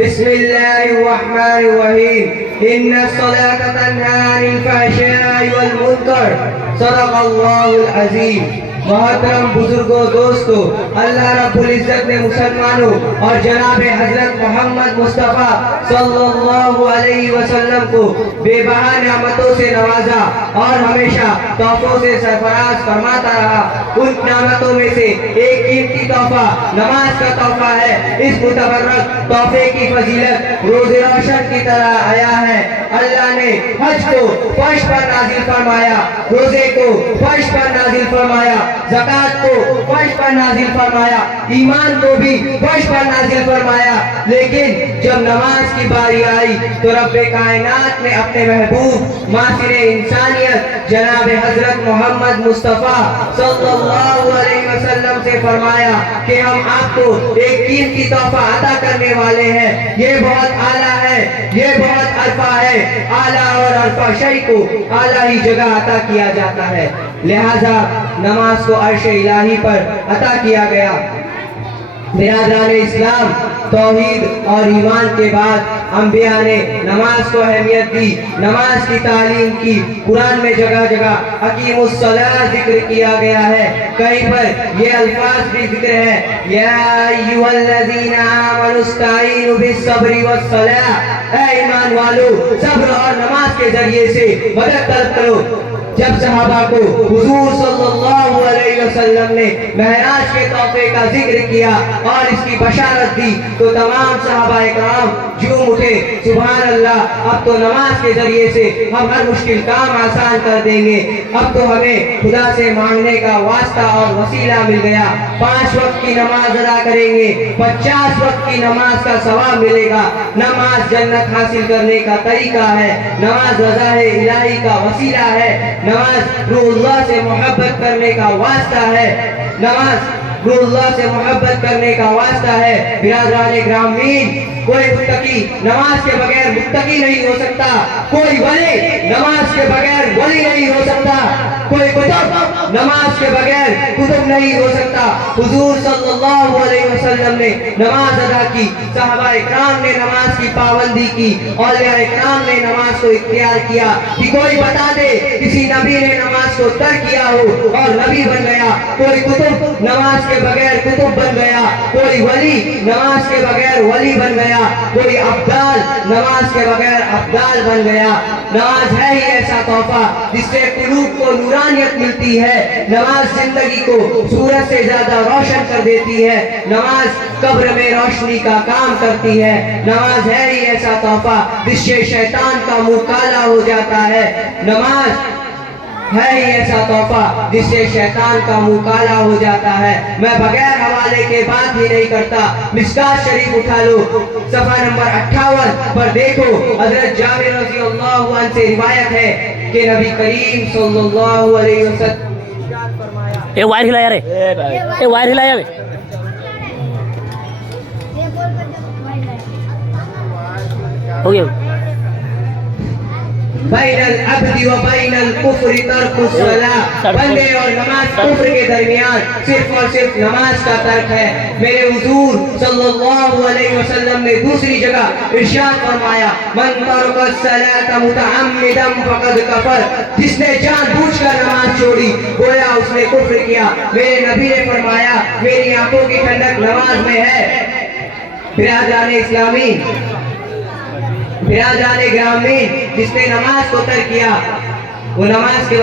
بسم الله الرحمن الرحيم إن الصلاة تنهى عن الفحشاء والمنكر صدق الله العظيم. محترم بزرگوں دوستوں، اللہ رب العزت نے مسلمانوں اور جناب حضرت محمد مصطفیٰ صلی اللہ علیہ وسلم کو بے بہا نعمتوں سے نوازا اور ہمیشہ تحفوں سے سرفراز فرماتا رہا. ان نعمتوں میں سے ایک قیمتی تحفہ نماز کا تحفہ ہے. اس متبرک تحفے کی فضیلت روز روشن کی طرح آیا ہے. اللہ نے حج کو فرض پر نازل فرمایا، روزے کو فرض پر نازل فرمایا، زکات کو فرض پر نازل فرمایا، ایمان کو بھی فرض پر نازل فرمایا. لیکن جب نماز کی باری آئی تو رب کائنات نے اپنے محبوب معاشر انسانیت جناب حضرت محمد مصطفیٰ صلی اللہ علیہ وسلم سے فرمایا کہ ہم آپ کو ایک قیمتی تحفہ عطا کرنے والے ہیں. یہ بہت اعلیٰ ہے، یہ بہت عرفہ ہے. اعلیٰ اور عرفہ شیء کو اعلیٰ ہی جگہ عطا کیا جاتا ہے، لہذا نماز کو عرش الہی پر عطا کیا گیا. برادران اسلام، توحید اور ایمان کے بعد انبیاء نے نماز کو اہمیت دی، نماز کی تعلیم کی. قرآن میں جگہ جگہ اقیم الصلاۃ ذکر کیا گیا ہے، کہیں پر یہ الفاظ بھی ذکر ہے، یا ایھا الذین آمنوا استعینوا بالصبر والصلاۃ. اے ایمان والو، صبر اور نماز کے ذریعے سے مدد طلب کرو. جب صحابہ کو حضور صلی اللہ علیہ وسلم نے معراج کے تحفے کا ذکر کیا اور اس کی بشارت دی تو تمام صحابہ کرام جھوم اٹھے، سبحان اللہ، اب تو نماز کے ذریعے سے ہم ہر مشکل کام آسان کر دیں گے. اب تو ہمیں خدا سے مانگنے کا واسطہ اور وسیلہ مل گیا. 5 وقت کی نماز ادا کریں گے، 50 وقت کی نماز کا ثواب ملے گا. نماز جنت حاصل کرنے کا طریقہ ہے، نماز رضا الہی کا وسیلہ ہے، نماز روح اللہ سے محبت کرنے کا واسطہ ہے، نماز روح اللہ سے محبت کرنے کا واسطہ ہے. برادران گرامی، کوئی متقی نماز کے بغیر متقی نہیں ہو سکتا، کوئی ولی نماز کے بغیر ولی نہیں ہو سکتا، کوئی کتب نماز کے بغیر کتب نہیں ہو سکتا. حضور صلی اللہ علیہ وسلم نے نماز ادا کی، صحابہ اکرام نے نماز کی پابندی کی، اولیاء اکرام نے نماز کو اختیار کیا. کہ کوئی بتا دے کسی نبی نے نماز کو ترک کیا ہو اور نبی بن گیا، کوئی کتب نماز کے بغیر کتب بن گیا، کوئی ولی نماز کے بغیر ولی بن گیا، کوئی ابدال نماز کے بغیر ابدال بن گیا. نماز ہے ہی ایسا تحفہ جس سے قلوب کو نورانیت ملتی ہے. نماز زندگی کو سورج سے زیادہ روشن کر دیتی ہے. نماز قبر میں روشنی کا کام کرتی ہے. نماز ہے ہی ایسا تحفہ جس سے شیطان کا منہ کالا ہو جاتا ہے. نماز ہے ہی ایسا تحفہ جس سے شیطان کا منہ کالا ہو جاتا ہے. میں بغیر حوالے کے بات ہی نہیں کرتا. مشکات شریف اٹھا لو، صفحہ نمبر 58 پر دیکھو، حضرت جابر رضی اللہ عنہ سے روایت ہے کہ نبی کریم صلی اللہ علیہ وسلم ارشاد فرمایا. اے وائر ہلایا رے، اے وائر ہلایا رے. ہو گیا. بین العبد و بین الکفر ترک الصلاۃ. بندے اور نماز کفر کے درمیان صرف اور صرف نماز کا ترک ہے. میرے حضور صلی اللہ علیہ وسلم نے دوسری جگہ ارشاد فرمایا، من ترک الصلاۃ متعمدا فقد کفر. جس نے جان بوجھ کر نماز چھوڑی گویا اس نے کفر کیا. میرے نبی نے فرمایا، میری آنکھوں کی ٹھنڈک نماز میں ہے. برادران اسلامی، برادران گرامی، جس نے نماز کو ترک کیا وہ نماز کے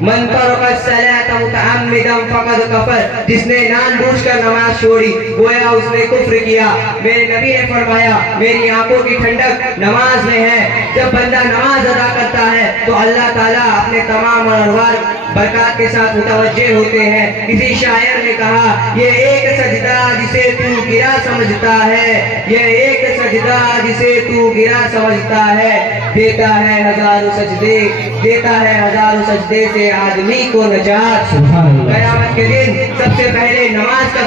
من ترک الصلاۃ متعمدا فقد کفر. جس نے جان بوجھ کر نماز چھوڑی گویا اس نے کفر کیا. میرے نبی نے فرمایا، میری آنکھوں کی ٹھنڈک نماز میں ہے. جب بندہ نماز ادا کرتا ہے تو اللہ تعالیٰ اپنے تمام انوار برکات کے ساتھ متوجہ ہوتے ہیں. کسی شاعر نے کہا، یہ ایک سجدہ جسے تو گرا سمجھتا ہے، یہ ایک سجدہ جسے تو گرا سمجھتا ہے، دیتا ہے ہزاروں سجدے، دیتا ہے ہزاروں سجدے سے آدمی کو نجات. قیامت کے دن سب سے پہلے نماز کا